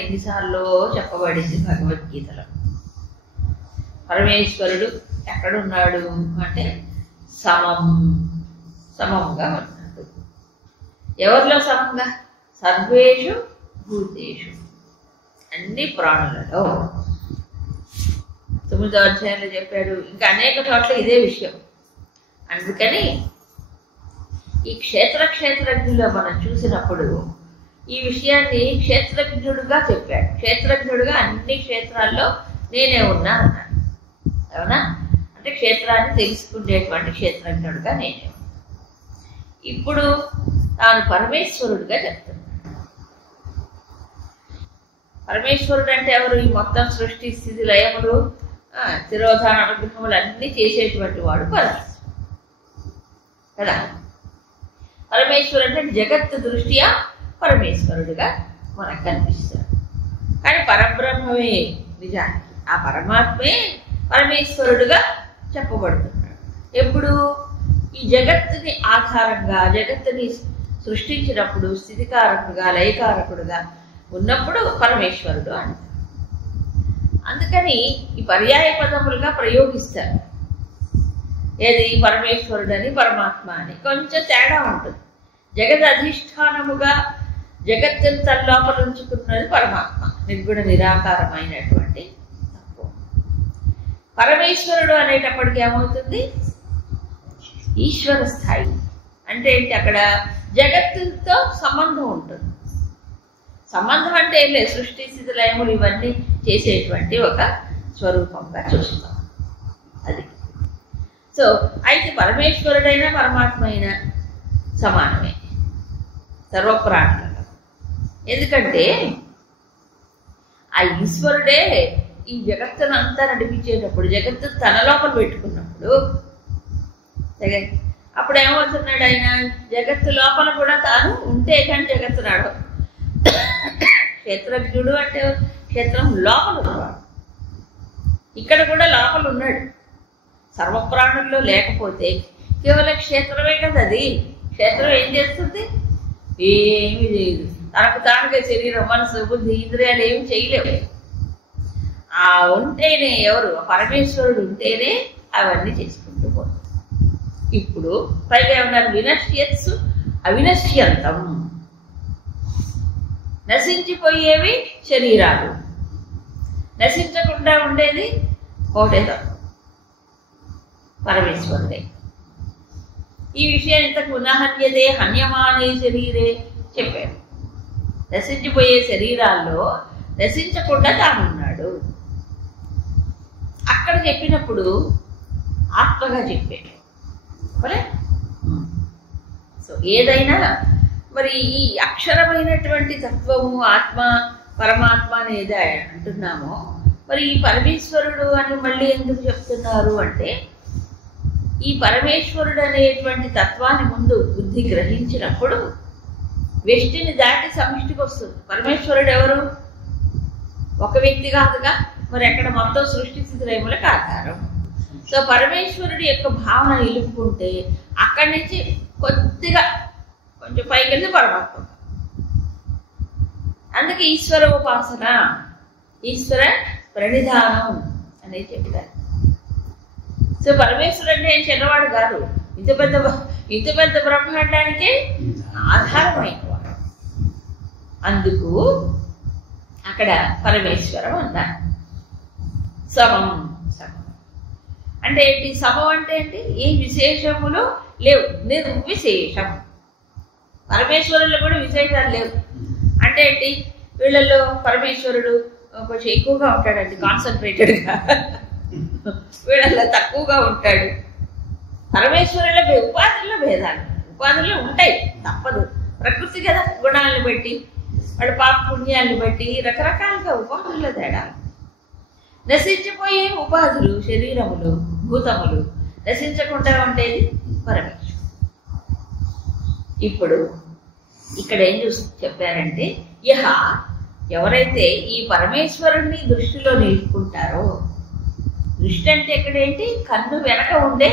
ఎన్నిసార్లు చెప్పబడింది భగవద్గీతలో. పరమేశ్వరుడు ఎక్కడున్నాడు అంటే సమంగా ఉన్నాడు. ఎవరిలో సమంగా? సర్వేషు భూతేషు, అన్ని ప్రాణులలో. 9వ అధ్యాయంలో చెప్పాడు. ఇంకా అనేక చోట్ల ఇదే విషయం. అందుకని ఈ క్షేత్రజ్ఞులో మనం చూసినప్పుడు ఈ విషయాన్ని క్షేత్రజ్ఞుడుగా చెప్పాడు. క్షేత్రజ్ఞుడుగా అన్ని క్షేత్రాల్లో నేనే ఉన్నా అన్నాడు. అవునా? అంటే క్షేత్రాన్ని తెలుసుకునేటువంటి క్షేత్రజ్ఞుడుగా నేనే ఉన్నా. ఇప్పుడు తాను పరమేశ్వరుడుగా చెప్తున్నాడు. పరమేశ్వరుడు అంటే ఎవరు? ఈ మొత్తం సృష్టి స్థితి లయములు తిరోధాన అనుగ్రహములు అన్నీ చేసేటువంటి వాడు పరమేశ్వరుడు కదా. పరమేశ్వరుడు అంటే జగత్తు దృష్ట్యా పరమేశ్వరుడుగా మనకు కనిపిస్తాడు. కానీ పరబ్రహ్మమే నిజానికి, ఆ పరమాత్మే పరమేశ్వరుడుగా చెప్పబడుతున్నాడు. ఎప్పుడు? ఈ జగత్తుని ఆధారంగా, జగత్తుని సృష్టించినప్పుడు స్థితికారకుడుగా లయకారకుడుగా ఉన్నప్పుడు పరమేశ్వరుడు అంటారు. అందుకని ఈ పర్యాయ పదములుగా ప్రయోగిస్తారు. ఏది? పరమేశ్వరుడని పరమాత్మ అని. కొంచెం తేడా ఉంటుంది. జగత్ అధిష్టానముగా జగత్తుని తల్లోపల ఉంచుకున్నది పరమాత్మ, నిర్గుణ నిరాకారమైనటువంటి తత్వం. పరమేశ్వరుడు అనేటప్పటికి ఏమవుతుంది? ఈశ్వర స్థాయి. అంటే ఏంటి? అక్కడ జగత్తుతో సంబంధం ఉంటుంది. సంబంధం అంటే ఏం లేదు, సృష్టి స్థితి లయములు ఇవన్నీ చేసేటువంటి ఒక స్వరూపంగా చూస్తాం. అది. సో అయితే పరమేశ్వరుడైనా పరమాత్మ అయినా సమానమే సర్వప్రాణులలో. ఎందుకంటే ఆ ఈశ్వరుడే ఈ జగత్తును అంతా నడిపించేటప్పుడు, జగత్తు తన లోపల పెట్టుకున్నప్పుడు అప్పుడు ఏమవుతున్నాడు ఆయన? జగత్తు లోపల కూడా తాను ఉంటే కానీ జగత్తు నడవ. క్షేత్రజ్ఞుడు అంటే క్షేత్రం లోపల ఉన్నవాడు. ఇక్కడ కూడా లోపల ఉన్నాడు. సర్వప్రాణుల్లో లేకపోతే కేవలం క్షేత్రమే కదా అది. క్షేత్రం ఏం చేస్తుంది? ఏమీ చేయదు. తనకు తానుగా శరీరం, మనసు, బుద్ధి, ఇంద్రియాలు ఏమి చేయలేవు. ఆ ఉంటేనే, ఎవరు? పరమేశ్వరుడు ఉంటేనే అవన్నీ చేసుకుంటూ పోతాం. ఇప్పుడు పైగా ఏమన్నారు? వినశ్యత్సు అవినశ్యంతం. నశించిపోయేవి శరీరాలు, నశించకుండా ఉండేది ఒకటే తత్వం, పరమేశ్వరుడే. ఈ విషయాన్ని ఇంతకు ఉదాహరణే హన్యమానే శరీరే చెప్పాడు. నశించిపోయే శరీరాల్లో నశించకుండా తానున్నాడు. అక్కడ చెప్పినప్పుడు ఆత్మగా చెప్పాడు. సో ఏదైనా మరి ఈ అక్షరమైనటువంటి తత్వము ఆత్మ పరమాత్మ అనేది అంటున్నామో, మరి ఈ పరమేశ్వరుడు అని మళ్ళీ ఎందుకు చెప్తున్నారు అంటే, ఈ పరమేశ్వరుడు అనేటువంటి తత్వాన్ని ముందు బుద్ధి గ్రహించినప్పుడు వ్యష్టిని దాటి సమిష్టికి వస్తుంది. పరమేశ్వరుడు ఎవరు? ఒక వ్యక్తి కాదుగా. మరి అక్కడ మొత్తం సృష్టి స్థితిలయములకు ఆధారం. సో పరమేశ్వరుడి యొక్క భావన నిలుపుకుంటే అక్కడి నుంచి కొద్దిగా కొంచెం పైకి వెళ్తే పరమాత్మ. అందుకే ఈశ్వర ఉపాసన, ఈశ్వర ప్రణిధానం అనేది చెప్పారు. సో పరమేశ్వరుడు అంటే ఏం చిన్నవాడు కాదు, ఇంత పెద్ద బ్రహ్మాండానికే ఆధారమైన వాడు. అందుకు అక్కడ పరమేశ్వరం అన్నారు. సమం అంటే ఏంటి? సమం అంటే ఏంటి? ఏ విశేషములు లేవు, నిర్విశేషం. పరమేశ్వరుల్లో కూడా విశేషాలు లేవు. అంటే ఏంటి? వీళ్ళల్లో పరమేశ్వరుడు కొంచెం ఎక్కువగా ఉంటాడండి, కాన్సన్ట్రేటెడ్గా. వీళ్ళల్లో తక్కువగా ఉంటాడు. పరమేశ్వరుల్లో ఉపాధుల్లో భేదాలు, ఉపాధుల్లో ఉంటాయి, తప్పదు. ప్రకృతి కదా, గుణాలను బట్టి, వాడు పాప పుణ్యాలను బట్టి రకరకాలుగా ఉపాధుల్లో తేడాలు. నశించిపోయే ఉపాధులు, శరీరములు, భూతములు నశించకుండా ఉండేది పరమేశ్వరుడు. ఇప్పుడు ఇక్కడ ఏం చెప్పారంటే, యహ ఎవరైతే ఈ పరమేశ్వరుణ్ణి దృష్టిలో నిలుపుకుంటారో, దృష్టి అంటే ఇక్కడేంటి? కన్ను వెనక ఉండే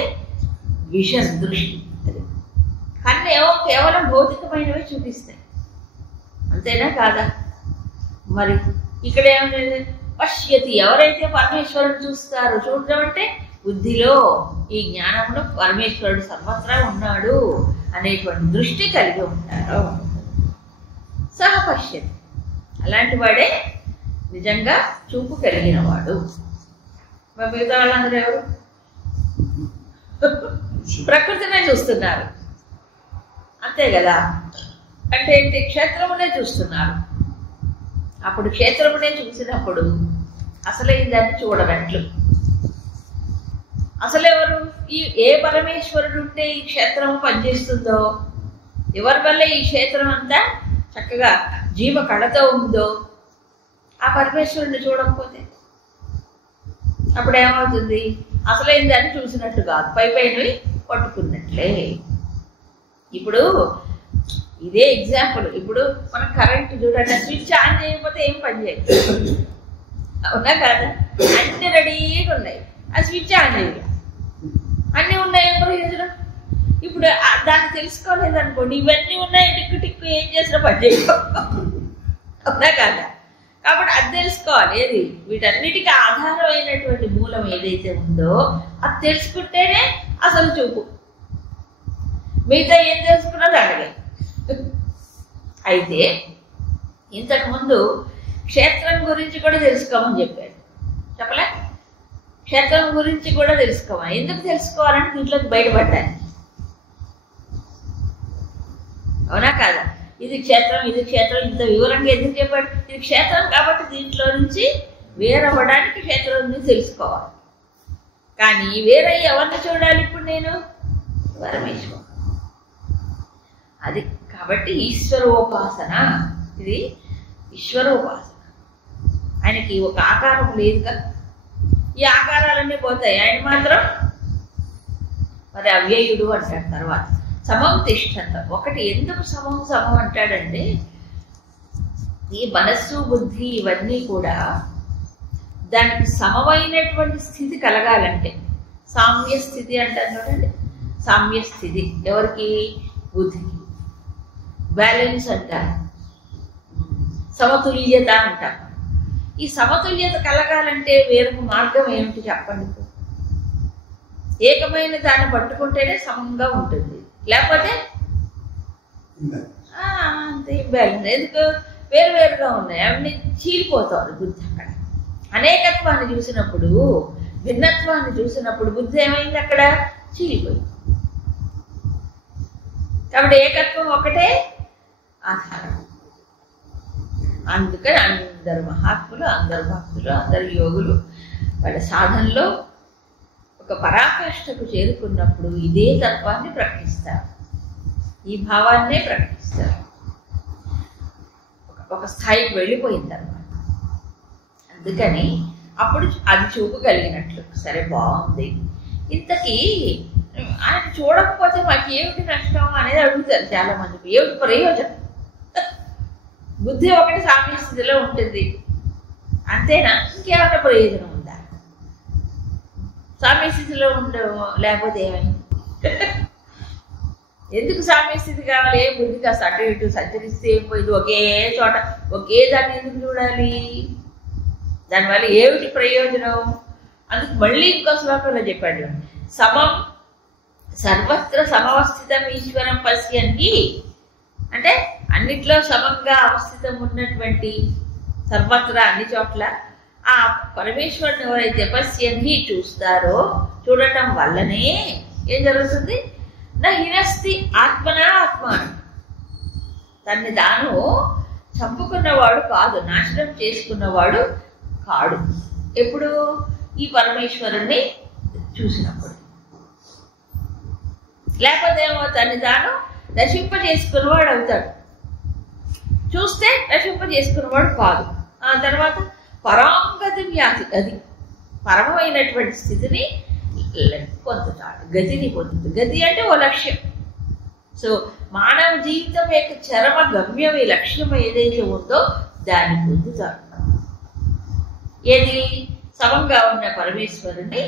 విషన్ దృష్టి. కన్ను ఏవో కేవలం భౌతికమైనవి చూపిస్తాయి, అంతేనా కాదా? మరి ఇక్కడ ఏమి పశ్యతి, ఎవరైతే పరమేశ్వరుడు చూస్తారో, చూడడం అంటే బుద్ధిలో ఈ జ్ఞానమును పరమేశ్వరుడు సర్వత్రా ఉన్నాడు అనేటువంటి దృష్టి కలిగి ఉంటారు. సహ పశ్యతి, అలాంటి వాడే నిజంగా చూపు కలిగిన వాడు. మరి మిగతా వాళ్ళందరూ ఎవరు? ప్రకృతినే చూస్తున్నారు, అంతే కదా. అంటే ఏంటి? క్షేత్రమునే చూస్తున్నారు. అప్పుడు క్షేత్రమునే చూసినప్పుడు అసలైన దాన్ని చూడనట్లు. అసలెవరు? ఏ పరమేశ్వరుడు ఉంటే ఈ క్షేత్రము పనిచేస్తుందో, ఎవరి వల్ల ఈ క్షేత్రం అంతా చక్కగా జీవ కళతో ఉందో, ఆ పరమేశ్వరుడిని చూడకపోతే అప్పుడు ఏమవుతుంది? అసలైన దాన్ని చూసినట్టు కాదు, పై పైనవి పట్టుకున్నట్లే. ఇప్పుడు ఇదే ఎగ్జాంపుల్. ఇప్పుడు మన కరెంట్ చూడండి, స్విచ్ ఆన్ చేయకపోతే ఏం పని చేయదు, అవునా కాదా? అన్ని రెడీగా ఉన్నాయి, ఆ స్విచ్ ఆన్ చేయాలి, అన్నీ ఉన్నాయి, ఏం ప్రయోజనం? ఇప్పుడు దాన్ని తెలుసుకోలేదనుకోండి, ఇవన్నీ ఉన్నాయి, టిక్కు టిక్కు ఏం చేసినా పని చేయవు, అవునా కాదా? కాబట్టి అది తెలుసుకోవాలి. ఏది? వీటన్నిటికీ ఆధారమైనటువంటి మూలం ఏదైతే ఉందో అది తెలుసుకుంటేనే అసలు చూపు. మిగతా ఏం తెలుసుకున్నది అడగే. అయితే ఇంతకుముందు క్షేత్రం గురించి కూడా తెలుసుకోమని చెప్పాడు, చెప్పలే? క్షేత్రం గురించి కూడా తెలుసుకోమని. ఎందుకు తెలుసుకోవాలంటే దీంట్లోకి బయటపడ్డాను, అవునా కాదా? ఇది క్షేత్రం, ఇది క్షేత్రం, ఇంత వివరంగా ఎందుకు చెప్పాడు? ఇది క్షేత్రం కాబట్టి దీంట్లో నుంచి వేరవ్వడానికి క్షేత్రం నుంచి తెలుసుకోవాలి. కానీ వేరే ఎవరిని చూడాలి ఇప్పుడు నేను? పరమేశ్వరుడు. అది కాబట్టి ఈశ్వరోపాసన, ఇది ఈశ్వరోపాసన. ఆయనకి ఒక ఆకారం లేదుగా, ఈ ఆకారాలన్నీ పోతాయి, ఆయన మాత్రం మరి అవ్యయుడు అంటాడు. తర్వాత సమం తిష్టంత. ఒకటి ఎందుకు సమం అంటాడంటే, ఈ మనస్సు బుద్ధి ఇవన్నీ కూడా దానికి సమమైనటువంటి స్థితి కలగాలంటే, సామ్య స్థితి అంటారు చూడండి, సామ్య స్థితి ఎవరికి? బుద్ధికి. బ్యాలెన్స్ అంటారు, సమతుల్యత అంటారు. ఈ సమతుల్యత కలగాలంటే వేరొక మార్గం ఏమిటి చెప్పండి? ఏకమైన దాన్ని పట్టుకుంటేనే సమంగా ఉంటుంది, లేకపోతే అంతే ఇంబ్యాలెన్స్. ఎందుకు? వేరువేరుగా ఉన్నాయి, అవన్నీ చీలిపోతాడు బుద్ధి. అక్కడ అనేకత్వాన్ని చూసినప్పుడు, భిన్నత్వాన్ని చూసినప్పుడు బుద్ధి ఏమైంది? అక్కడ చీలిపోయింది. కాబట్టి ఏకత్వం ఒకటే ఆధారం. అందుకని అందరు మహాత్ములు, అందరు భక్తులు, అందరు యోగులు వాళ్ళ సాధనలో ఒక పరాకాష్ఠకు చేరుకున్నప్పుడు ఇదే తత్వాన్ని ప్రకటిస్తారు, ఈ భావాన్నే ప్రకటిస్తారు. ఒక స్థాయికి వెళ్ళిపోయింది అన్నమాట. అందుకని అప్పుడు అది చూపగలిగినట్లు. సరే, బాగుంది. ఇంతకీ ఆయన చూడకపోతే మాకు ఏమిటి నష్టం అనేది అడుగుతారు చాలా మందికి. ఏమిటి ప్రయోజనం? బుద్ధి ఒకటి సామ్య స్థితిలో ఉంటుంది, అంతేనా? ఇంకేమైనా ప్రయోజనం ఉందా? సామ్య స్థితిలో ఉండవు, లేకపోతే ఏమైంది? ఎందుకు సామ్య స్థితి కావాలి? బుద్ధి కాస్త అటు ఇటు సంచరిస్తే ఏం పోయింది? ఒకే చోట ఒకే దాన్ని ఎందుకు చూడాలి? దానివల్ల ఏమిటి ప్రయోజనం? అందుకు మళ్ళీ ఇంకో శ్లోకంలో చెప్పాడు, సమం సర్వత్ర సమవస్థితం ఈశ్వరం పశ్యంతి. అంటే అన్నిట్లో సమంగా అవస్థితం ఉన్నటువంటి, సర్వత్రా అన్ని చోట్ల ఆ పరమేశ్వరుని ఎవరైతే పశ్యంతి చూస్తారో, చూడటం వల్లనే ఏం జరుగుతుంది? నా హినస్తి ఆత్మనా ఆత్మాను. తన్ని తాను చంపుకున్నవాడు కాదు, నాశనం చేసుకున్నవాడు కాడు. ఎప్పుడు? ఈ పరమేశ్వరుణ్ణి చూసినప్పుడు. లేకపోతే ఏమో తన్ని తాను నశింపజేసుకున్నవాడు అవుతాడు, చూస్తే నశింపజేసుకున్నవాడు కాదు. ఆ తర్వాత పరాంగతి వ్యాధి, అది పరమైనటువంటి స్థితిని పొందుతాడు, గతిని పొందుతాడు. గతి అంటే ఓ లక్ష్యం. సో మానవ జీవితం యొక్క చరమ గమ్యం, ఈ లక్ష్యం ఏదైతే ఉందో దాన్ని పొందుతాడు. ఏది? సమంగా ఉన్న పరమేశ్వరుణ్ణి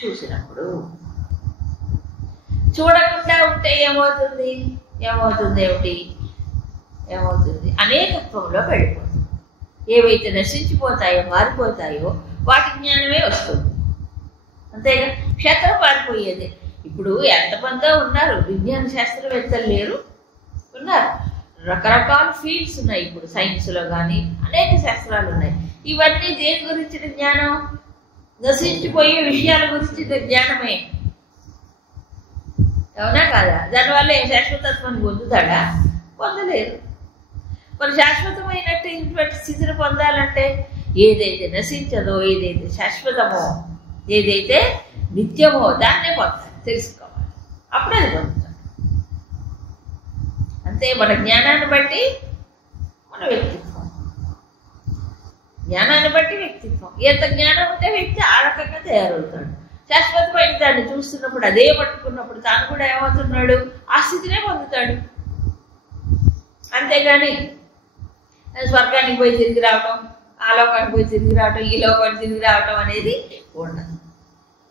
చూసినప్పుడు. చూడకుండా ఉంటే ఏమవుతుంది? ఏమవుతుంది? అనేకత్వంలో వెళ్ళిపోతుంది. ఏవైతే నశించిపోతాయో మారిపోతాయో వాటి జ్ఞానమే వస్తుంది. అంతేగా క్షేత్రం మారిపోయేది. ఇప్పుడు ఎంతమందో ఉన్నారు విజ్ఞాన శాస్త్రవేత్తలు లేరు, ఉన్నారు. రకరకాల ఫీల్డ్స్ ఉన్నాయి ఇప్పుడు సైన్స్లో కానీ అనేక శాస్త్రాలు ఉన్నాయి. ఇవన్నీ దేని గురించిన జ్ఞానం? నశించిపోయే విషయాల గురించిన జ్ఞానమే. అవునా కాదా? దానివల్ల శాశ్వతత్వాన్ని పొందుతాడా? పొందలేరు. మరి శాశ్వతమైనటువంటి స్థితిని పొందాలంటే ఏదైతే నశించదో, ఏదైతే శాశ్వతమో, ఏదైతే నిత్యమో దాన్నే పొందాలి, తెలుసుకోవాలి. అప్పుడే అది పొందుతాడు. అంతే. మన జ్ఞానాన్ని బట్టి మన వ్యక్తిత్వం, జ్ఞానాన్ని బట్టి వ్యక్తిత్వం. ఎంత జ్ఞానం ఉంటే వ్యక్తి ఆ రకంగా తయారవుతాడు. శాశ్వతమైన దాన్ని చూస్తున్నప్పుడు, అదే పట్టుకున్నప్పుడు తాను కూడా ఏమవుతున్నాడు? ఆ స్థితినే పొందుతాడు. అంతేగాని స్వర్గానికి పోయి తిరిగి రావటం, ఆ లోకానికి పోయి తిరిగి రావటం, ఈ లోకానికి తిరిగి రావటం అనేది ఉండదు.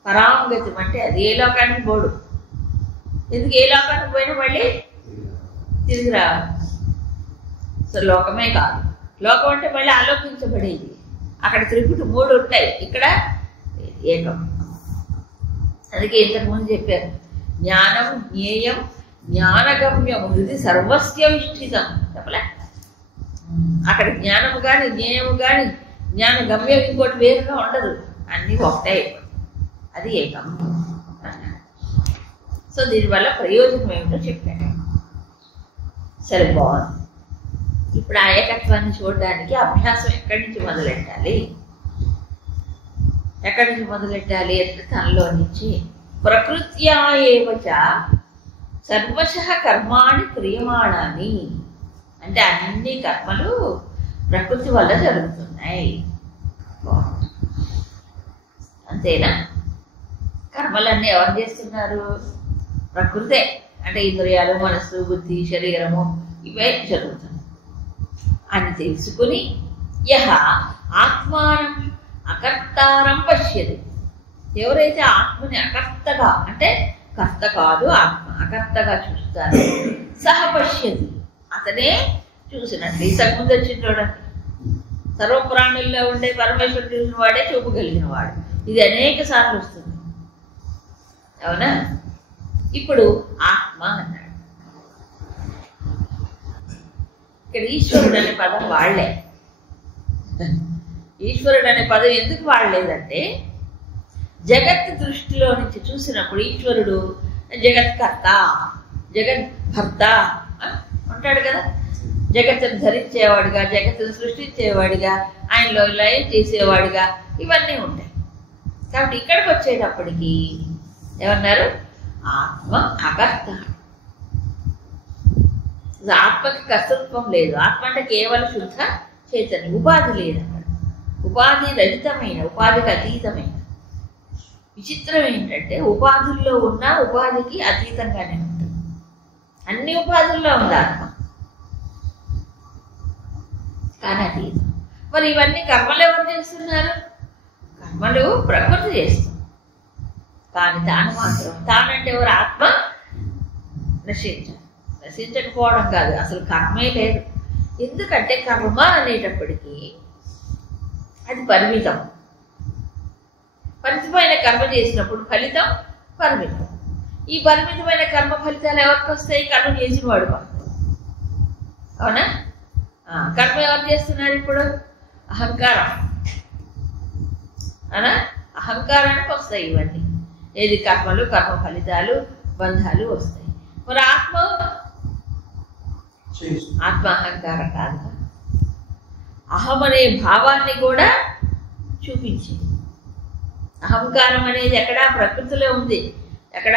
పరాంగతి అంటే అది ఏ లోకానికి పోడు. ఎందుకు? ఏ లోకానికి పోయినా మళ్ళీ తిరిగి రావాలి. సో లోకమే కాదు, లోకం అంటే మళ్ళీ ఆలోచించబడేది. అక్కడ త్రిపుటి 3 ఉంటాయి, ఇక్కడ ఏకం. అందుకే ఇంతకుముందు చెప్పారు, జ్ఞానం జ్ఞేయం జ్ఞానగమ్యం హృది సర్వస్య విష్ఠితం. చెప్పలే? అక్కడ జ్ఞానము కానీ జ్ఞేయము కానీ జ్ఞానగమ్యం ఇంకోటి వేరుగా ఉండదు, అన్నీ ఒకటే. అది ఏకం. సో దీనివల్ల ప్రయోజనం ఏమిటో చెప్పాడు. సరే, బాగుంది. ఇప్పుడు ఆ ఏకత్వాన్ని చూడడానికి అభ్యాసం ఎక్కడి నుంచి మొదలెట్టాలి? ఎక్కడి నుంచి మొదలెట్టాలి అంటే తనలో నుంచి ప్రకృత్యా ఏవచ సర్వశః కర్మాణి క్రియమాణాని. అంటే అన్ని కర్మలు ప్రకృతి వల్ల జరుగుతున్నాయి. అంతేనా? కర్మలన్నీ ఎవరు చేస్తున్నారు? ప్రకృతే. అంటే ఇంద్రియాలు, మనస్సు, బుద్ధి, శరీరము ఇవే జరుగుతుంది అని తెలుసుకుని యహ ఆత్మానం అకర్తారం పశ్యతి. ఎవరైతే ఆత్మని అకర్తగా, అంటే కర్త కాదు ఆత్మ, అకర్తగా చూస్తారు, సహ పశ్యతి, అతనే చూసినట్లు. ఈ సగ్గుంది వచ్చిన చూడండి, సర్వప్రాణుల్లో ఉండే పరమేశ్వరుడు చూసిన వాడే చూపగలిగిన వాడు. ఇది అనేక సార్లు వస్తుంది. అవునా? ఇప్పుడు ఆత్మ అన్నాడు. ఇక్కడ ఈశ్వరుడు అనే పదం వాళ్లే. ఈశ్వరుడు అనే పదం ఎందుకు వాడలేదంటే, జగత్ దృష్టిలో నుంచి చూసినప్పుడు ఈశ్వరుడు జగత్కర్త, జగద్భర్త అంటాడు కదా. జగత్తును ధరించేవాడిగా, జగత్తును సృష్టించేవాడిగా, ఆయనలో లయం చేసేవాడిగా ఇవన్నీ ఉంటాయి. కాబట్టి ఇక్కడికి వచ్చేటప్పటికి ఏమన్నారు? ఆత్మ అకర్త. ఆత్మకి కర్తృత్వం లేదు. ఆత్మ అంటే కేవలం శుద్ధ చైతన్యం, ఉపాధి లేదు అక్కడ. ఉపాధి రహితమైన, ఉపాధికి అతీతమైన. విచిత్రం ఏంటంటే ఉపాధుల్లో ఉన్న ఉపాధికి అతీతంగానే ఉంటుంది. అన్ని ఉపాధుల్లో ఉంది ఆత్మ, కానీ అతీతం. మరి ఇవన్నీ కర్మలు ఎవరు చేస్తున్నారు? కర్మలు ప్రకృతి చేస్తుంది. కానీ తాను మాత్రం, తానంటే ఎవరు? ఆత్మ నశించకపోవడం కాదు, అసలు కర్మే లేదు. ఎందుకంటే కర్మ అనేటప్పటికీ అది పరిమితం. పరిమితమైన కర్మ చేసినప్పుడు ఫలితం పరిమితం. ఈ పరిమితమైన కర్మ ఫలితాలు ఎవరికి వస్తాయి? కర్మ చేసిన వాడు వస్తాయి. అవునా? కర్మ ఎవరు చేస్తున్నారు ఇప్పుడు? అహంకారం. అవునా? అహంకారానికి వస్తాయి ఇవన్నీ. ఏది? కర్మలు, కర్మ ఫలితాలు, బంధాలు వస్తాయి. మరి ఆత్మ అహంకారం కాదు. అహం అనే భావాన్ని కూడా చూపించింది. అహంకారం అనేది ఎక్కడ? ప్రకృతిలో ఉంది. ఎక్కడ?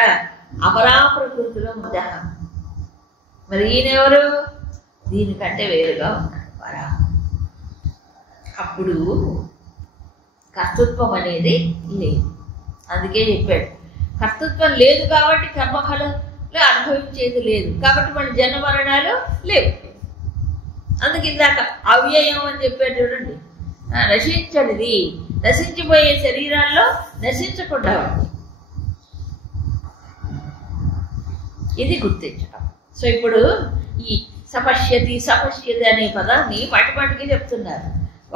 అపరా ప్రకృతిలో ఉంది అహం. మరి ఈయనెవరు? దీనికంటే వేరుగా ఉన్నాడు పరా. అప్పుడు కర్తృత్వం అనేది లేదు. అందుకే చెప్పాడు, కర్తృత్వం లేదు కాబట్టి కర్మఫలంలో అనుభవించేది లేదు, కాబట్టి మన జన్మ మరణాలు లేవు. అందుకే ఇందాక అవ్యయం అని చెప్పాడు చూడండి. నశించనిది, నశించిపోయే శరీరాల్లో నశించకుండా ఉంది. ఇది గుర్తించడం. సో ఇప్పుడు ఈ సపశ్యతి సపశ్యతి అనే పదాన్ని మాటిమాటికి చెప్తున్నారు.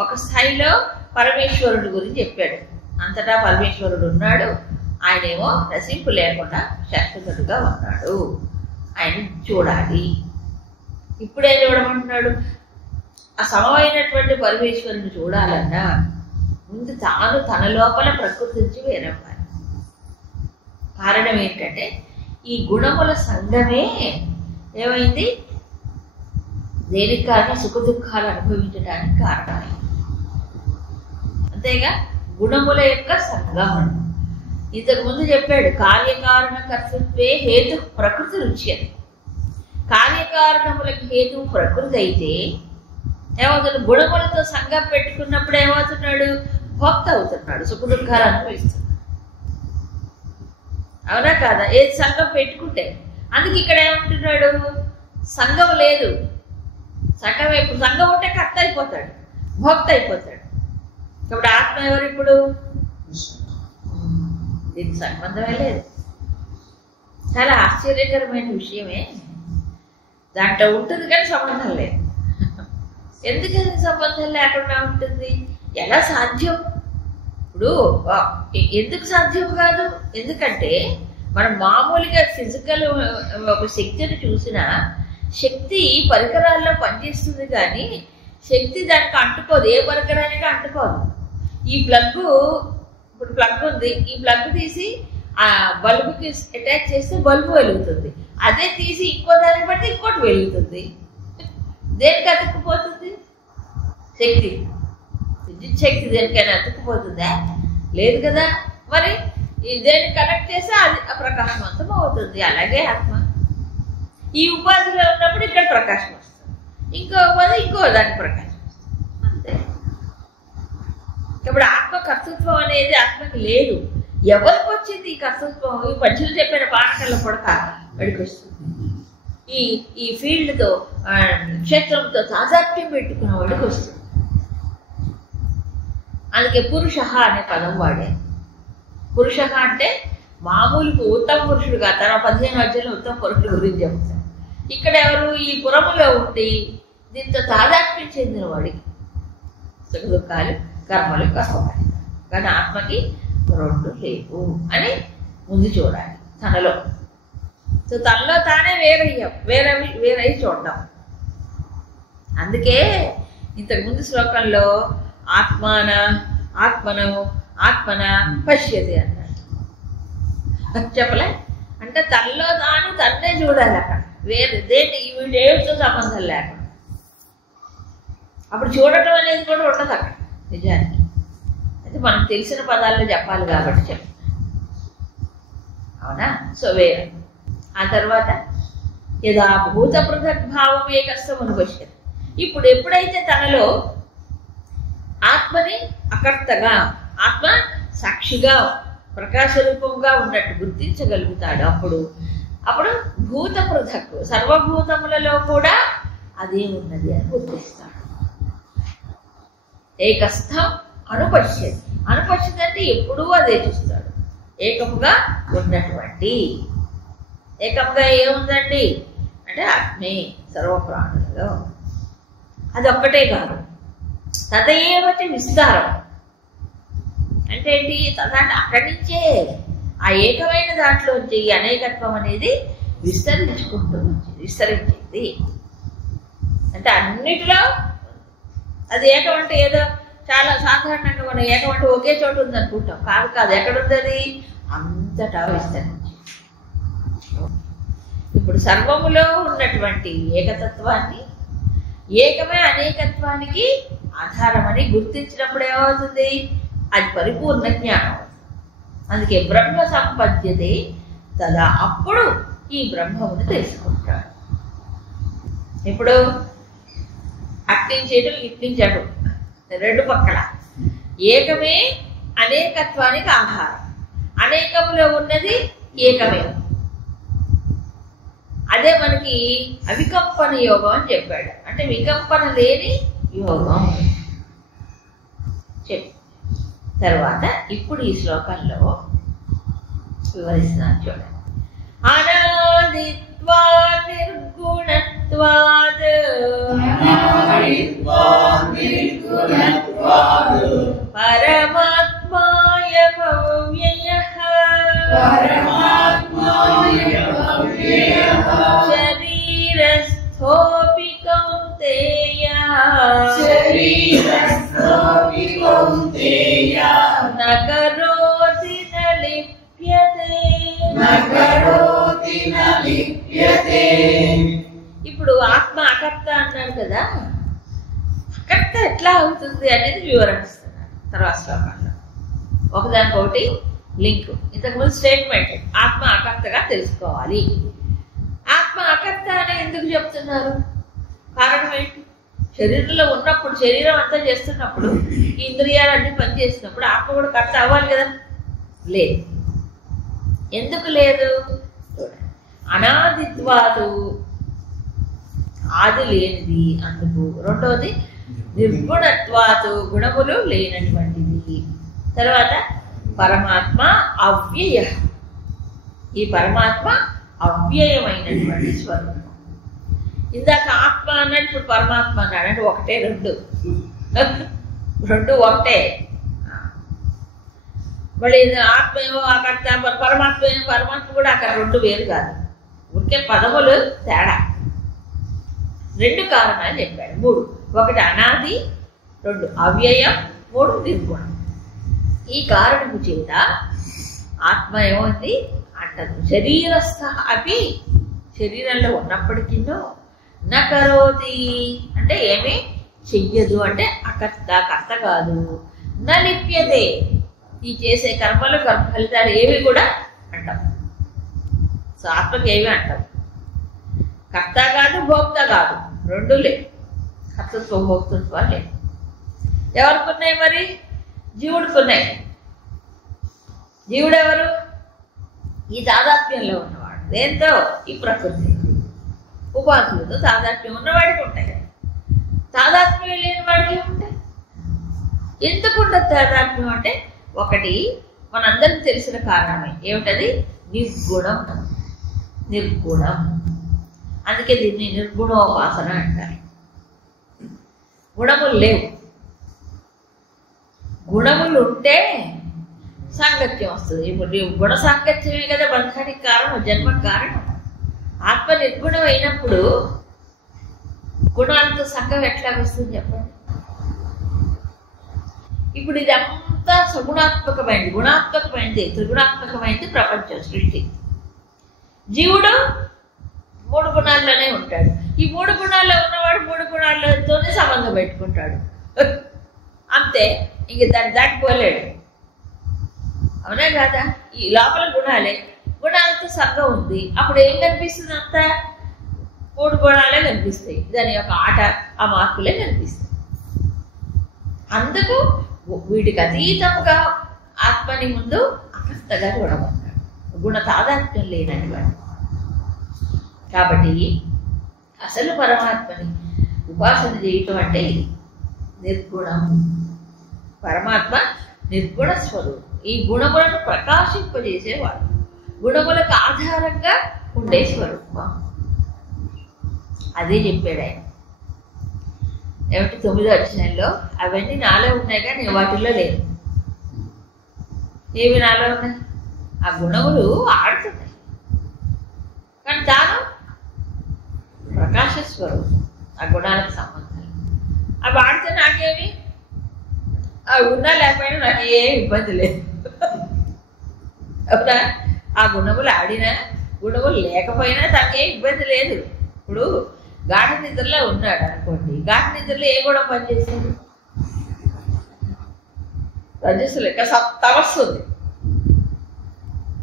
ఒక స్థాయిలో పరమేశ్వరుడి గురించి చెప్పాడు. అంతటా పరమేశ్వరుడు ఉన్నాడు, ఆయనేమో నశింపు లేకుండా శాశ్వతుడుగా ఉన్నాడు, ఆయన చూడాలి. ఇప్పుడే చూడమంటున్నాడు. ఆ సమమైనటువంటి పరమేశ్వరుని చూడాలన్నా ముందు తాను తన లోపల ప్రకృతి నుంచి వేరవ్వాలి. కారణం ఏంటంటే ఈ గుణముల సంఘమే ఏమైంది, దేనికి కారణం సుఖ దుఃఖాలు అనుభవించడానికి కారణమైంది. అంతేగా గుణముల యొక్క సంఘం. ఇంతకు ముందు చెప్పాడు కార్యకారణ కర్తృత్వే హేతు ప్రకృతి రుచి అని. కార్యకారణములకు హేతు ప్రకృతి అయితే ఏమవుతుంది, గుణములతో సంఘం పెట్టుకున్నప్పుడు ఏమవుతున్నాడు, భోక్త అవుతున్నాడు, సుఖ దుఃఖాలు అనుభవిస్తున్నాడు. అవునా కాదా? ఏది సంఘం పెట్టుకుంటే. అందుకే ఇక్కడ ఏమంటున్నాడు, సంఘం లేదు. సంఘం ఉంటే కర్త అయిపోతాడు, భోక్త అయిపోతాడు. కాబట్టి ఆత్మ ఎవరు ఇప్పుడు? దీనికి సంబంధమే లేదు. చాలా ఆశ్చర్యకరమైన విషయమే. దాంట్లో ఉంటుంది కానీ సంబంధం లేదు. ఎందుకని సంబంధం లేకుండా ఉంటుంది? ఎలా సాధ్యం? ఇప్పుడు ఎందుకు సాధ్యం కాదు? ఎందుకంటే మనం మామూలుగా ఫిజికల్ ఒక శక్తిని చూసినా శక్తి పరికరాల్లో పనిచేస్తుంది, కానీ శక్తి దానికి అంటుకోదు, ఏ పరికరానికి అంటుకోదు. ఈ ఇప్పుడు ప్లగ్ ఉంది, ఈ ప్లగ్ తీసి ఆ బల్బుకి అటాచ్ చేస్తే బల్బు వెలుగుతుంది. అదే తీసి ఇంకో దాన్ని బట్టి ఇంకోటి వెలుగుతుంది. దేనికి అతుక్కుపోతుంది? శక్తి, విద్యుత్ శక్తి దేనికైనా అతుక్కుపోతుందా? లేదు కదా. మరి దేన్ని కనెక్ట్ చేస్తే అది ప్రకాశవంతం అవుతుంది. అలాగే ఆత్మ ఈ ఉపాధిలో ఉన్నప్పుడు ఇక్కడ ప్రకాశం వస్తుంది, ఇంకో ఉపాధి ఇంకో దానికి ప్రకాశం వస్తుంది, అంతే. ఇప్పుడు ఆత్మ కర్తృత్వం అనేది ఆత్మకి లేదు. ఎవరికి వచ్చింది ఈ కర్తృత్వం? ఈ పద్యులు చెప్పిన పాఠకాల పొడక వాడికి వస్తుంది. ఈ ఫీల్డ్తో క్షేత్రంతో తాదాత్మ్యం పెట్టుకున్న వాడికి వస్తుంది. అందుకే పురుష అనే పదం వాడే. పురుష అంటే మామూలు ఉత్తమ పురుషుడుగా తన 15 అధ్యాయంలో ఉత్తమ పురుషుల గురించి చెప్తారు. ఇక్కడ ఎవరు? ఈ పురములో ఉండి దీంతో తాదాత్మ్యం చెందిన వాడికి సుఖ దుఃఖాలు కర్మలు కష్టపడాలి. కానీ ఆత్మకి రెండు లేవు అని ముందు చూడాలి తనలో. సో తనలో తానే వేరై చూడడం. అందుకే ఇంతకుముందు శ్లోకంలో ఆత్మన పశ్యతి అన్నాడు. చెప్పలే? అంటే తనలో తాను తన్నే చూడాలి. అక్కడ వేరే వీడేమితో సంబంధం లేకుండా అప్పుడు చూడటం అనేది కూడా ఉండదు అక్కడ నిజానికి. అయితే మనకు తెలిసిన పదాల్లో చెప్పాలి కాబట్టి చెప్ప, అవునా? సో వేరే. ఆ తర్వాత యదా భూత పృథగ్భావమే కష్టం అనుభవించదు. ఇప్పుడు ఎప్పుడైతే తనలో ఆత్మని అకర్తగా, ఆత్మ సాక్షిగా ప్రకాశ రూపంగా ఉన్నట్టు గుర్తించగలుగుతాడు. అప్పుడు భూత పృథక్, సర్వభూతములలో కూడా అదే ఉన్నది అని గుర్తిస్తాడు. ఏకస్థం అనుపశ్యతి. అనుపశ్యతి అంటే ఎప్పుడూ అదే చూస్తాడు. ఏకముగా ఉన్నటువంటి, ఏకముగా ఏముందండి అంటే ఆత్మే సర్వప్రాణులలో. అదొక్కటే కాదు, తదయేవటి విస్తారం అంటే ఏంటి? తదంటే అక్కడి నుంచే ఆ ఏకమైన దాంట్లోంచి ఈ అనేకత్వం అనేది విస్తరించింది. అంటే అన్నిటిలో అది ఏకం అంటే ఏదో చాలా సాధారణంగా మనం ఏకం అంటే ఒకే చోటు ఉంది అనుకుంటాం. కాదు, ఎక్కడుంది అది? అంతటా విస్తరించి. ఇప్పుడు సర్వములో ఉన్నటువంటి ఏకతత్వాన్ని, ఏకమే అనేకత్వానికి ఆధారమని గుర్తించినప్పుడు ఏమవుతుంది? అది పరిపూర్ణ జ్ఞానం. అందుకే బ్రహ్మ సంపద్యతే తదా, అప్పుడు ఈ బ్రహ్మమును తెలుసుకుంటాడు. ఇప్పుడు అట్టించేటు ఇట్టించాడు, రెండు పక్కల ఏకమే అనేకత్వానికి ఆధారం. అనేకములో ఉన్నది ఏకమే. అదే మనకి అవికంపన యోగం అని చెప్పాడు. అంటే వికంపన లేని యోగం చెప్పు. తర్వాత ఇప్పుడు ఈ శ్లోకంలో వివరిస్తున్నాను చూడండి. అనాదిత్వా నిర్గుణత్వాత్ పరమాత్మాయమవ్యయః శరీరస్థోపి కౌంతేయ న కరోతి న లిప్యతే. ఇప్పుడు ఆత్మ అకర్త అన్నాడు కదా, అకర్త ఎట్లా అవుతుంది అనేది వివరిస్తున్నారు తర్వాత శ్లోకాల్లో. ఒకదానికొకటి లింక్. ఇంతకుముందు స్టేట్మెంట్ ఆత్మ అకర్తగా తెలుసుకోవాలి. ఆత్మ అకర్త అని ఎందుకు చెప్తున్నారు? కారణం ఏంటి? శరీరంలో ఉన్నప్పుడు, శరీరం అంతా చేస్తున్నప్పుడు, ఈ ఇంద్రియాలన్నీ పనిచేస్తున్నప్పుడు ఆత్మ కూడా కర్త అవ్వాలి కదా. లేదు. ఎందుకు లేదు? అనాదిత్వాదు, ఆది లేనిది అందుకు. రెండవది నిర్గుణత్వాదు, గుణములు లేనటువంటిది. తర్వాత పరమాత్మ అవ్యయ, ఈ పరమాత్మ అవ్యయమైనటువంటి స్వరూపం. ఇందాక ఆత్మ అన్నాడు, ఇప్పుడు పరమాత్మ అన్నాడు. అంటే ఒకటే, రెండు ఒకటే. మళ్ళీ ఆత్మ ఏమో అకర్త, పరమాత్మ ఏమో, పరమాత్మ కూడా అక్కడ రెండు వేరు కాదు, ఉరికే పదములు తేడా. రెండు కారణాలు చెప్పాడు. మూడు, ఒకటి అనాది, రెండు అవ్యయం, మూడు నిర్గుణం. ఈ కారణము చేత ఆత్మ ఏమవుతుంది అంటదు. శరీరస్థ అవి, శరీరంలో ఉన్నప్పటికీ నకరోతి అంటే ఏమీ చెయ్యదు, అంటే అకర్త, కర్త కాదు. నలిప్యతే, ఈ చేసే కర్మలు, కర్మ ఫలితాలు ఏవి కూడా అంటాం. సో ఆత్మకి ఏవి అంటాం. కర్త కాదు, భోక్త కాదు, రెండు లేవు. కర్తృత్వం, భోక్తృత్వం లేవు. ఎవరికి ఉన్నాయి మరి? జీవుడికి ఉన్నాయి. జీవుడు ఎవరు? ఈ తాదాత్మ్యంలో ఉన్నవాడు. దేంతో? ఈ ప్రకృతి ఉపాధులతో తాదాత్మ్యం ఉన్నవాడికి ఉంటాయి. తాదాత్మ్యం లేని వాడికి ఉంటాయి. ఎందుకు ఉండదు తాదాత్మ్యం అంటే, ఒకటి మనందరికి తెలిసిన కారణమే. ఏమిటది? నిర్గుణం. నిర్గుణం, అందుకే దీన్ని నిర్గుణోపాసన అంటారు. గుణములు లేవు. గుణములు ఉంటే సాంగత్యం వస్తుంది. ఇప్పుడు గుణ సాంగత్యమే కదా బంధానికి కారణం, జన్మకు కారణం. ఆత్మ నిర్గుణం అయినప్పుడు గుణాలతో సంఘం ఎట్లా వస్తుంది చెప్పండి? ఇప్పుడు ఇది అంతా సగుణాత్మకమైంది, గుణాత్మకమైంది, త్రిగుణాత్మకమైంది ప్రపంచం, సృష్టి. జీవుడు మూడు గుణాల్లోనే ఉంటాడు. ఈ మూడు గుణాల్లో ఉన్నవాడు మూడు గుణాలతోనే సంబంధం పెట్టుకుంటాడు. అంతే, ఇంక దాన్ని దాటిపోలేడు. అవునా కాదా? ఈ లోపల గుణాలే, గుణాలతో సంఘం ఉంది. అప్పుడు ఏం కనిపిస్తుంది? అంతా మూడు గుణాలే కనిపిస్తాయి. దాని యొక్క ఆట, ఆ మార్పులే కనిపిస్తాయి. అందుకు వీటికి అతీతంగా ఆత్మని ముందు అకర్తగా చూడమన్నాడు. గుణ తాదాత్మ్యం లేనటువంటి. కాబట్టి అసలు పరమాత్మని ఉపాసన చేయటం అంటే ఇది నిర్గుణం. పరమాత్మ నిర్గుణ స్వరూపం. ఈ గుణములను ప్రకాశింపజేసేవాడు, గుణములకు ఆధారంగా ఉండే స్వరూపం. అదే చెప్పాడు ఆయన. ఏమిటి? 9వ అధ్యాయంలో అవన్నీ నాలో ఉన్నాయి కానీ వాటిల్లో లేదు. ఏవి నాలో ఉన్నాయి? ఆ గుణములు ఆడుతున్నాయి, కానీ తాను ప్రకాశ స్వరూపం. ఆ గుణాలకు సంబంధాలు అవి ఆడితే నాకేమి, అవి ఉన్నా లేకపోయినా నాకు ఏ ఇబ్బంది లేదు. అవునా? ఆ గుణములు ఆడినా, గుణములు లేకపోయినా తనకే ఇబ్బంది లేదు. ఇప్పుడు గాఢ నిద్రలో ఉన్నాడు అనుకోండి, గాఢ నిద్రలో ఏ గుణం పనిచేస్తుంది? రజస్సు లెక్క తమస్సుంది,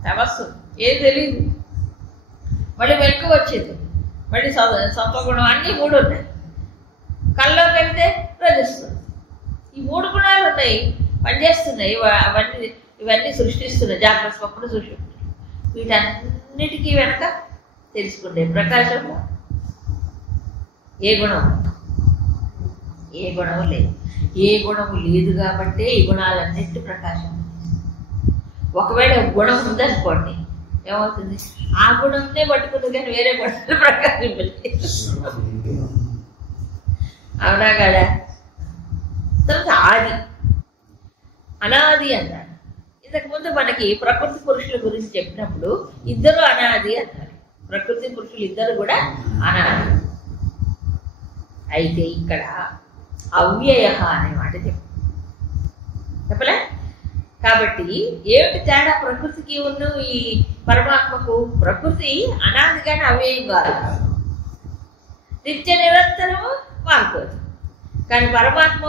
తమస్సుంది, ఏది తెలియదు. మళ్ళీ వెనుక వచ్చింది, మళ్ళీ సత్వగుణం, అన్నీ మూడు ఉన్నాయి. కళ్ళలోకి వెళ్తే రజస్సు. ఈ మూడు గుణాలు ఉన్నాయి, పనిచేస్తున్నాయి. ఇవన్నీ సృష్టిస్తున్నాయి, జాగ్రత్త స్వప్న సృష్టిస్తున్నాయి. వీటన్నిటికీ వెనక తెలుసుకుంటే ప్రకాశము. ఏ గుణం? ఏ గుణము లేదు. ఏ గుణము లేదు కాబట్టే ఈ గుణాలన్నిటి ప్రకాశం. ఒకవేళ గుణం ఉందనుకోండి, ఏమవుతుంది? ఆ గుణంనే పట్టుకుంది కానీ వేరే గుణాలు ప్రకాశింపలేదు. అవునా కదా? సో తర్వాత ఆది, అనాది అన్నారు. ఇంతకుముందు మనకి ప్రకృతి పురుషుల గురించి చెప్పినప్పుడు ఇద్దరు అనాది అన్నారు. ప్రకృతి పురుషులు ఇద్దరు కూడా అనాది. అయితే ఇక్కడ అవ్యయ అనే మాట చెప్పలే. కాబట్టి ఏమిటి తేడా ప్రకృతికి ఉన్న ఈ పరమాత్మకు? ప్రకృతి అనాదిగానే అవ్యయం కాదు, నిత్య నిరంతరము మారిపోదు. కానీ పరమాత్మ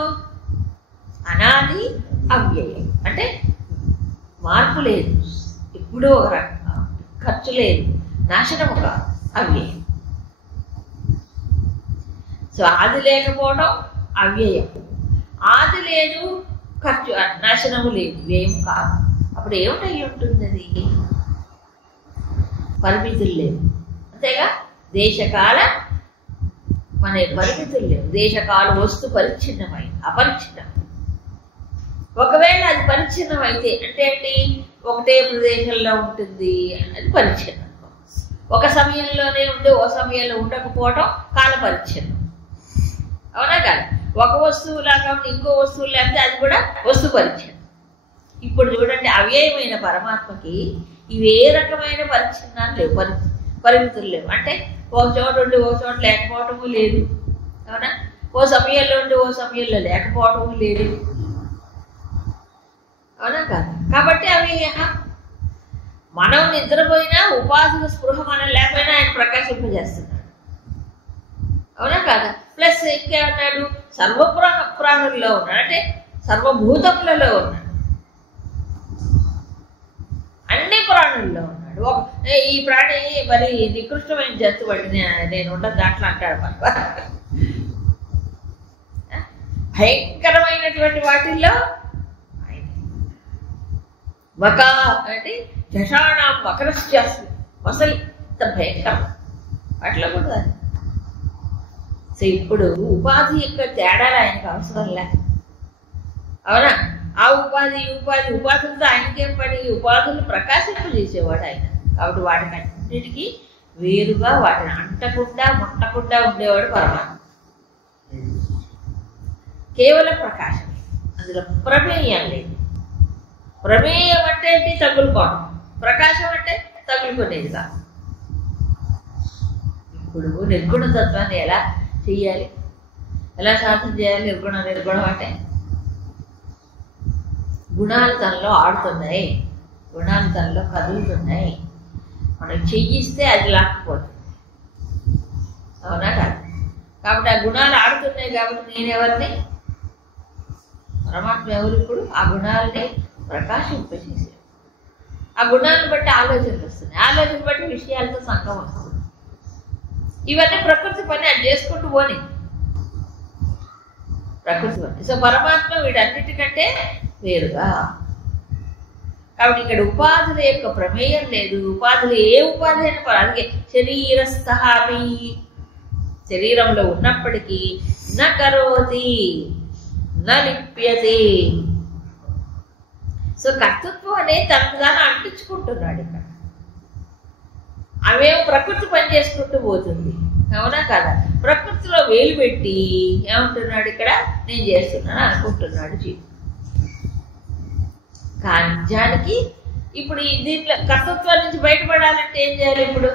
అనాది అవ్యయం, అంటే మార్పు లేదు, ఎప్పుడూ ఒక రకంగా, ఖర్చు లేదు, నాశనము కాదు, అవ్యయం. సో ఆది లేకపోవడం అవ్యయం, ఆది లేదు, ఖర్చు నాశనము లేదు, వ్యయం కాదు. అప్పుడు ఏమిటై ఉంటుంది? అది పరిమితులు లేవు, అంతేగా. దేశకాల మన పరిమితులు లేవు, దేశకాల వస్తు పరిచ్ఛిన్నమై అపరిచ్ఛిన్నం. ఒకవేళ అది పరిచ్ఛిన్నం అయితే అంటే ఏంటి? ఒకటే ప్రదేశంలో ఉంటుంది, అది పరిచ్ఛిన్నం. ఒక సమయంలోనే ఉండి ఓ సమయంలో ఉండకపోవడం కాల పరిచ్ఛిన్నం, అవునా కాదు? ఒక వస్తువు లాగా ఇంకో వస్తువు లేకపోతే అది కూడా వస్తు పరిచ్ఛిన్నం. ఇప్పుడు చూడండి, అవ్యయమైన పరమాత్మకి ఇవి ఏ రకమైన పరిచ్ఛిన్నాలు లేవు, పరిమితులు లేవు. అంటే ఒక చోట ఉండి ఓ చోట లేకపోవటము లేదు, అవునా? ఓ సమయంలో ఉండి ఓ సమయంలో లేకపోవటము లేదు, అవునా కాదు? కాబట్టి అవ్యయ. మనం నిద్రపోయినా ఉపాధిక స్పృహ మనం లేకపోయినా ఆయన ప్రకాశింపజేస్తున్నాడు, అవునా కాదా? ప్లస్ ఇంకేమన్నాడు? ప్రాణుల్లో ఉన్నాడు, అంటే సర్వభూతములలో ఉన్నాడు, అన్ని ప్రాణుల్లో ఉన్నాడు. ఈ ప్రాణి మరి నికృష్టమైన జంతువు అండి, నేను ఉండదు దాంట్లో అంటాడు. భయంకరమైనటువంటి వాటిల్లో మకా అంటే జషాణం మకరశ్చాస్మి, అసలు ఇంత భయంకరం వాటిలో కూడా. సో ఇప్పుడు ఉపాధి యొక్క తేడాలు ఆయనకు అవసరం లే, అవునా? ఆ ఉపాధి ఉపాధులతో ఆయనకేం పని? ఉపాధులు ప్రకాశింపజేసేవాడు ఆయన. కాబట్టి వాటికన్నిటికీ వేరుగా, వాటిని అంటకుండా ముట్టకుండా ఉండేవాడు పరమాత్మ. కేవలం ప్రకాశమే, అందులో ప్రమేయం లేదు. ప్రమేయం అంటే ఏంటి? తగులుకోవడం. ప్రకాశం అంటే తగులుకునేది కాదు. ఇప్పుడు నిర్గుణ తత్వాన్ని ఎలా చెయ్యాలి, ఎలా సాధన చేయాలి? నిర్గుణం అంటే గుణాలు తనలో ఆడుతున్నాయి, గుణాలు తనలో కదులుతున్నాయి. మనం చెయ్యిస్తే అది లాక్కుపోతుంది, అవునా కాదు? కాబట్టి ఆ గుణాలు ఆడుతున్నాయి కాబట్టి నేనెవరిని? పరమాత్మ ఎవరు? ఇప్పుడు ఆ గుణాలని ప్రకాశింపజేసాడు. ఆ గుణాలను బట్టి ఆలోచనలు వస్తున్నాయి, ఆలోచన బట్టి విషయాలతో సంఘం వస్తుంది. ఇవన్నీ ప్రకృతి పని, అది చేసుకుంటూ పోని ప్రకృతి పని. సో పరమాత్మ వీటన్నిటికంటే వేరుగా. కాబట్టి ఇక్కడ ఉపాధుల యొక్క ప్రమేయం లేదు. ఉపాధులు ఏ ఉపాధి అయినా అలాగే శరీరస్థాపి, శరీరంలో ఉన్నప్పటికీ న కరోతి న లిప్యతే. సో కర్తృత్వం అనేది తనకు తాను అంటించుకుంటున్నాడు ఇక్కడ. అవేమో ప్రకృతి పని చేసుకుంటూ పోతుంది, అవునా కదా? ప్రకృతిలో వేలు పెట్టి ఏమంటున్నాడు ఇక్కడ? నేను చేస్తున్నాను అనుకుంటున్నాడు జీవి. కానీ నిజానికి ఇప్పుడు దీంట్లో కర్తృత్వం నుంచి బయటపడాలంటే ఏం చేయాలి? ఇప్పుడు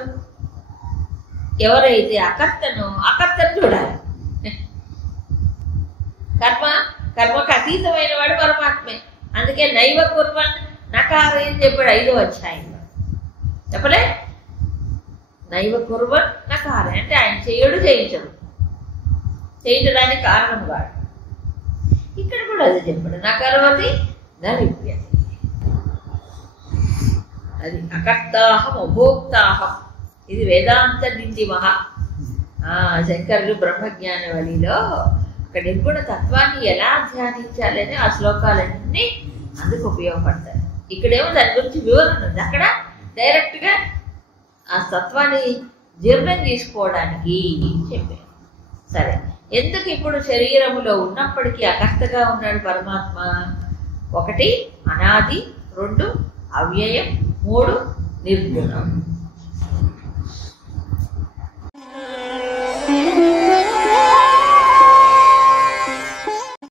ఎవరైతే అకర్తను చూడాలి. కర్మకు అతీతమైన వాడు పరమాత్మే. అందుకే నైవ కుర్వన్ నకారే అని చెప్పాడు 5వ అధ్యాయంలో. చెప్పలే? నైవ కుర్వన్ నకారే అంటే ఆయన చేయడు, చేయించడు, చేయించడానికి కారణం వాడు. ఇక్కడ కూడా అదే చెప్పాడు, నకరోతి న లిప్యతే. అది అకర్తాహం అభోక్తాహం. ఇది వేదాంత నిండి మహా శంకరులు బ్రహ్మజ్ఞాన వలిలో అక్కడ నిర్గుణ తత్వాన్ని ఎలా ధ్యానించాలని ఆ శ్లోకాలన్నీ అందుకు ఉపయోగపడతాయి. ఇక్కడేమో దాని గురించి వివరణ ఉంది, అక్కడ డైరెక్ట్గా ఆ తత్వాన్ని జీర్ణం చేసుకోవడానికి చెప్పారు. సరే, ఎందుకు ఇప్పుడు శరీరములో ఉన్నప్పటికీ అకర్తగా ఉన్నాడు పరమాత్మ? 1 అనాది, 2 అవ్యయం, 3 నిర్గుణం.